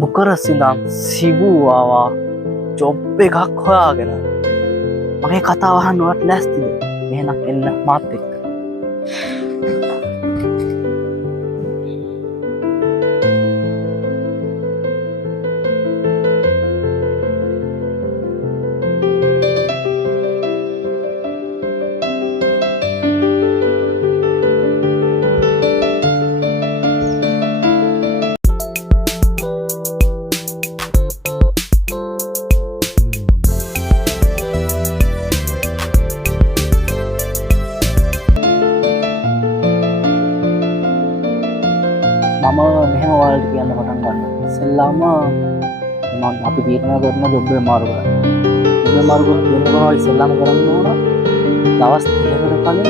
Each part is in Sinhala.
බුකරස් ඉඳන් සිබු ආවා ජොබ් එකක් හොයාගෙන. මගේ කතාව අහන්න ඔයාලට ලෑස්තිද? එහෙනම් එන්න මාත් එක්ක. මම මෙහෙම ඔයාලට කියන්න පටන් ගන්නවා. ඉස්සෙල්ලාම මම අපි තීරණය කරන ජොබ් එක මාරු කරන්න. ජොබ් මාරු කරනවා ඉස්සෙල්ලාම කරන්න ඕන දවස් 30කට කලින්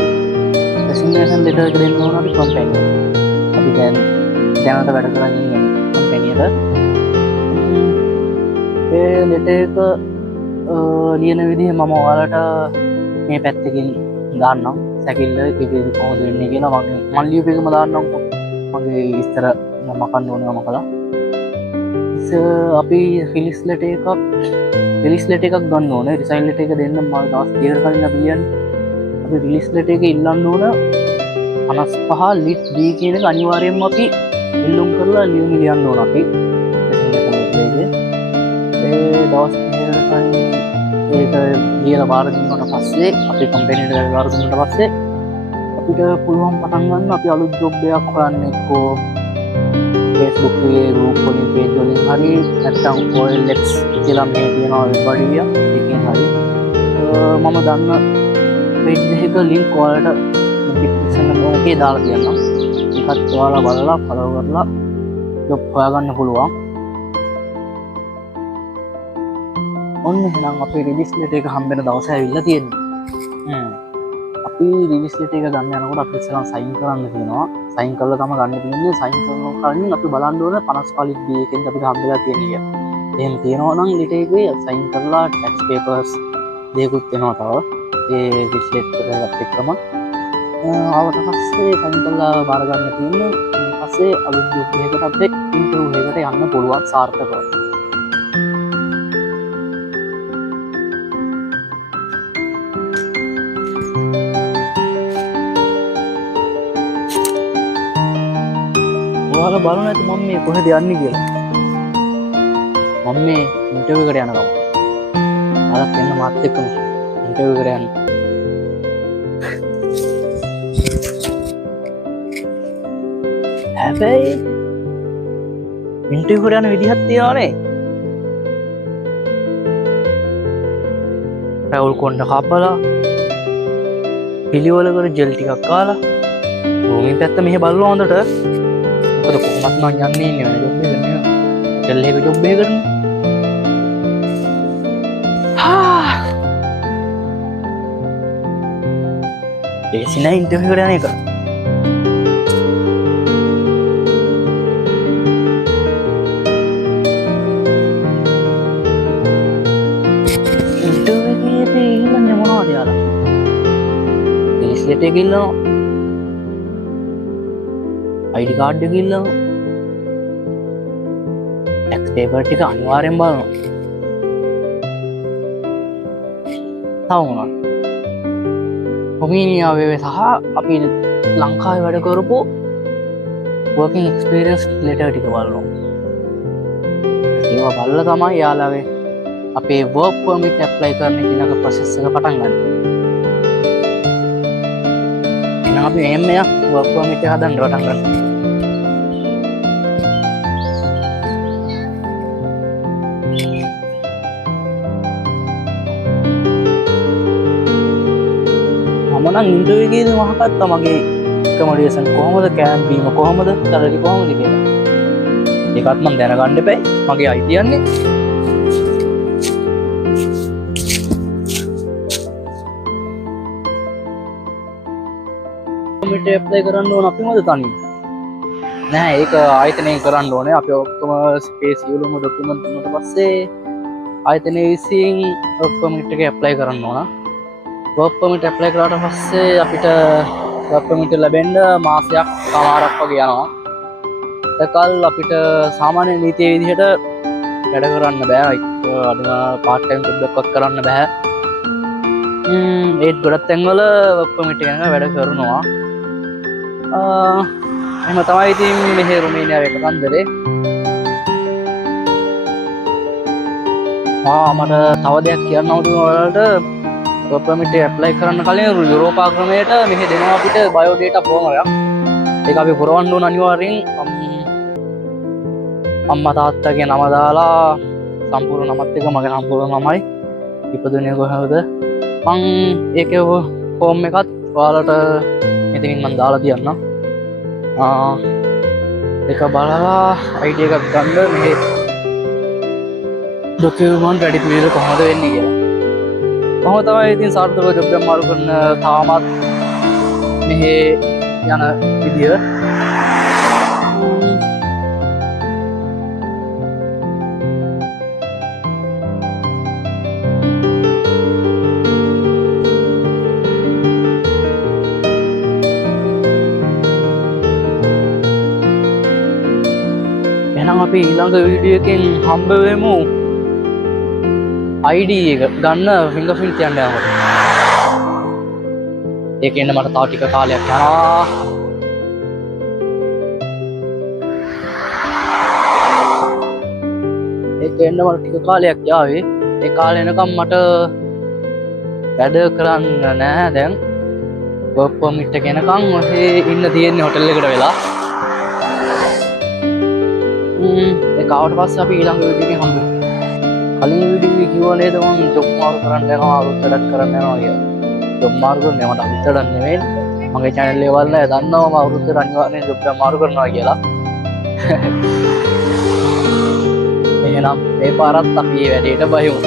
රෙසිග්නේෂන් ලෙටර් එක දෙන්න ඕන අපි කම්පැනි එකට. අපි දැනට වැඩ කරන් ඉන්නේ කම්පැනි එකට. ඒ ලෙටර් එක ලියන විදිහ මම ඔයාලට මේ පැත්තකින් දාන්නම්. සැකිල්ල ඒක කොහොමද වෙන්නේ කියලා මම ලියුප එකම දාන්නම්කෝ. මගේ විස්තර මම කන්න ඕනම කළා. අපි රිලීස් ලෙටර් එකක් ගන්න ඕනේ. රිසයින් ලෙටර් එක දෙන්න මම දවස් 30කට කලින් අපි ලියන්නේ. අපි රිලීස් ලෙටර් එක ඉල්ලන්න ඕන 55 ලිට් B කියන එක අනිවාර්යයෙන්ම අපි ඉල්ලුම් කරලා ලියන්න ඕන අපි. ඒ දවස් 30කට කලින් ඒක ලියලා බාර දුන්නාට පස්සේ අපි කම්පැනි එකට බාර දුන්නාට පස්සේ අපිට පුළුවන් පටන් ගන්න අපි අලුත් ජොබ් එකක් හොයන්න එක්කෝ Facebook එකේ group වලින් page වලින් හරි නැත්නම් OLX කියලා මේ තියෙනවා වෙබ් අඩවිය එකකින් හරි මම දන්න page එකක link ඔයාලට description එකේ දාලා තියන්නම්. ඒකත් ඔයාලා බලලා follow කරලා ජොබ් හොයාගන්න පුළුවන්. ඔන්න එහෙනම් අපේ රිලීස් ලෙටර් එක හම්බෙන දවස ඇවිල්ලා තියෙනවා. අපි රිලීස් ලෙටර් එක ගන්න යනකොට අපි ඉස්සරහා සයින් කරන්න තියෙනවා. සයින් කරලා තමයි ගන්න තියෙන්නේ. සයින් කරනවා කලින් අපි බලන්න ඕනේ 55 ලිට් B එකෙන් අපිට හම්බෙලා තියෙන්නේ. එහෙම තියෙනවා නම් ලෙටර් එකේ සයින් කරලා ටැක්ස් පේපර්ස් දෙකුත් එනවා තව. ඒ රිලීස් ලෙටර් එකත් එක්කම ආවට පස්සේ සයින් කරලා බාර ගන්න තියෙන්නේ. ඊට පස්සේ අලුත් ජොබ් එකකට අපිට ඉන්ටර්විව් එකකට යන්න පුළුවන් සාර්ථකව. ඔයාලා බලන්න ඇති මම මේ කොහෙද යන්නේ කියලා. මම මේ ඉන්ටර්විව් එකට යනවා. ඔයාලත් එන්න මාත් එක්කම ඉන්ටර්විව් එකට යන්න. හැබැයි ඉන්ටර්විව් එකට යන විදිහක් තියෙනවානේ. රවුල් කොණ්ඩ කපලා පිළිවෙලකට ජෙල් ටිකක් කාලා භූමි පැත්ත මෙහෙ බලනවා හොඳට. මොකද කොහොමත් මං යන්නේ ඉන්නේ වෙන ජොබ් එකකට නේ. හොටෙල් එකේ ජොබ් එකකට නේ. ඒ සිනා ඉන්ටර්විව් එකට යන එක. ඉන්ටර්විව් එකේදී ඉන්නේ මොනවද යාලා? රිලීස් ලෙටර් එක ඉල්ලනවා. ID කාඩ් එක ඉල්ලනවා. ටැක්ස් පේපර් ටික අනිවාර්යෙන් බලනවා. තව මොනවද? ඔමීනියාවේ සහ අපි ලංකාවේ වැඩ කරපු working experience letter ටික බලනවා. ඒවා බලලා තමයි යාළුවේ අපේ work permit apply කරන්න කියන process එක පටන් ගන්න. එහෙනම් අපි එහෙම work permit එක හදන්න පටන් ගන්නවා. මම නම් ඉන්ටර්විව් එකේදී මහකත්තා මගේ accommodation කොහොමද, camp බීම කොහොමද, salary කොහොමද කියලා. ඒකත් මම දැනගන්න එපයි. මගේ අයිතිය යන්නේ. permit apply කරන්න ඕන අපි මොකද තනියම? නෑ ඒක ආයතනයෙන් කරන්න ඕනේ. අපි ඔක්කොම ස්පේස් සියලුම ડોකියුමන්ට් දුන්නාට පස්සේ ආයතනයේ විසින් work permit එක apply කරන්න ඕන. work permit apply කරාට පස්සේ අපිට work permit ලැබෙන්න මාසයක් කමාරක් වගේ යනවා. එතකල් අපිට සාමාන්‍ය නීතිය විදිහට වැඩ කරන්න බෑ අඩුම පාර්ට් ටයිම් ජොබ් එකක් කරන්න බෑ. ඒත් ගොඩක් තැන්වල වර්ක් පර්මිට් එක ගැන වැඩ කරනවා. එහෙම තමයි ඉතින් මෙහි රුමේනියාවේ කතන්දරේ. මට තව දෙයක් කියන්න අවුතුන ඔයාලට වර්ක් පර්මිට් එක ඇප්ලයි කරන්න කලින් යුරෝපා ක්‍රමයට මෙහි දෙනවා අපිට බයෝඩේටා ෆෝමයක්. ඒක අපි පුරවන්න ඕන අනිවාර්යෙන්. අම්මා තාත්තගේ නම දාලා සම්පූර්ණ නමත් එක මගේ සම්පූර්ණ නමයි ඉපදුනේ කොහොමද මං ඒකේ ෆෝම් එකත් ඔයාලට ඉතින් මං දාලා තියන්නම්. ඒක බලලා ID එකක් ගන්න මේ ඩොකියුමන්ට් වැඩි පිළිවෙල කොහොමද වෙන්නේ කියලා. කොහොම තමයි ඉතින් සාර්ථකව ජොබ් එක මාරු කරන තාමත් මෙහි යන විදිය. එහෙනම් අපි ඊළඟ වීඩියෝ එකෙන් හම්බ වෙමු. ID එක ගන්න ෆින්ගර්ප්‍රින්ට් තියන්න යනකොට. ඒක එන්න මට තව ටික කාලයක් යනවා. ඒක එන්න මට ටික කාලයක් යාවේ. ඒ කාලේ එනකම් මට වැඩ කරන්න නෑ දැන්. වර්ක් පර්මිට් එක එනකම් ඔහේ ඉන්න තියෙන්නේ හොටෙල් එකට වෙලා. ඒක ආවට පස්සේ අපි ඊළඟ වීඩියෝ එකෙන් හම්බ වෙමු. කලින් වීඩියෝ එකේ කිව්වා නේද මම ජොබ් මාරු කරන්න යනවා අලුත් වැඩක් කරන්න යනවා කියලා. ජොබ් මාරු කරන්නේ මට අලුත් වැඩක් නෙමෙයි. මගේ channel එක බලලා දන්නවා මම අවුරුද්දට අනිවාර්යෙන් ජොබ් එක මාරු කරනවා කියලා. එහෙනම් මේ පාරත් අපි මේ වැඩේට බහිමු.